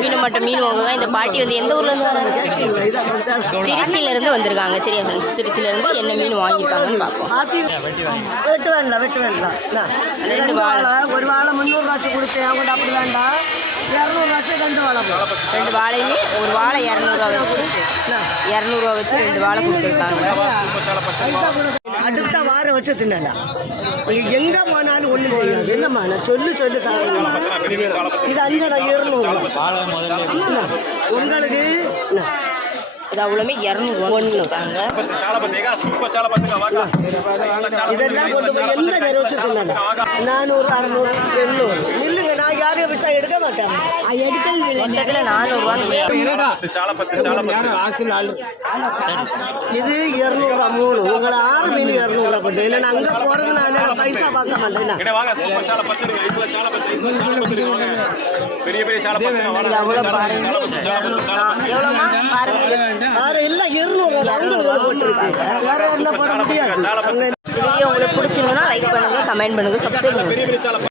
மீன் மட்டும் மீன் வாங்க தான். இந்த பாட்டி வந்து எந்த ஊர்லேருந்து வராங்க? திருச்சியிலேருந்து வந்திருக்காங்க. சரியா ஃப்ரெண்ட்ஸ், திருச்சியிலேருந்து என்ன மீன் வாங்கியிருக்காங்கன்னு பார்ப்போம். வெட்டு வேண்டாம். ரெண்டு வாழை, ஒரு வாழை 300 ரூபாய்ச்சி கொடுத்தேன். அவங்க அப்படி வேண்டாம், 200 ரூபாய்ச்சி 2 வாழை. 2 வாழையுமே ஒரு வாழை 200 ரூபா வச்சு 200 ரூபா வச்சு 2 வாழை கொடுத்துருக்காங்க. அடுத்த வாரம் வச்சு தின்னலாம். எங்க போனாலும் ஒண்ணும் செய்யாது. என்னம்மா நான் சொல்லு தரேன். இது 200 உங்களுக்கு இது அவ்வளோமே 200 ஒன்றுக்காங்க. இதெல்லாம் கொண்டு போய் எந்த நிறைவேற்றி தின்னலாம். 400, 600, 800 இல்லைங்க. நான் யாரையும் விஷயம் எடுக்க மாட்டேன். மொத்தத்தில் 400 இது 200 ரூபா 3. உங்களை 6 மீன் 200 ரூபா போட்டு. இல்லை நான் அங்கே போகிறது நான் பைசா பார்க்க மாட்டேன். இல்லை 200 அவங்களுக்கு போட்டுருக்கு. வேற என்ன போட முடியாது. வீடியோ உங்களுக்கு பிடிச்சிருந்ததுன்னா லைக் பண்ணுங்கள், கமெண்ட் பண்ணுங்கள், சப்ஸ்கிரைப் பண்ணுங்கள்.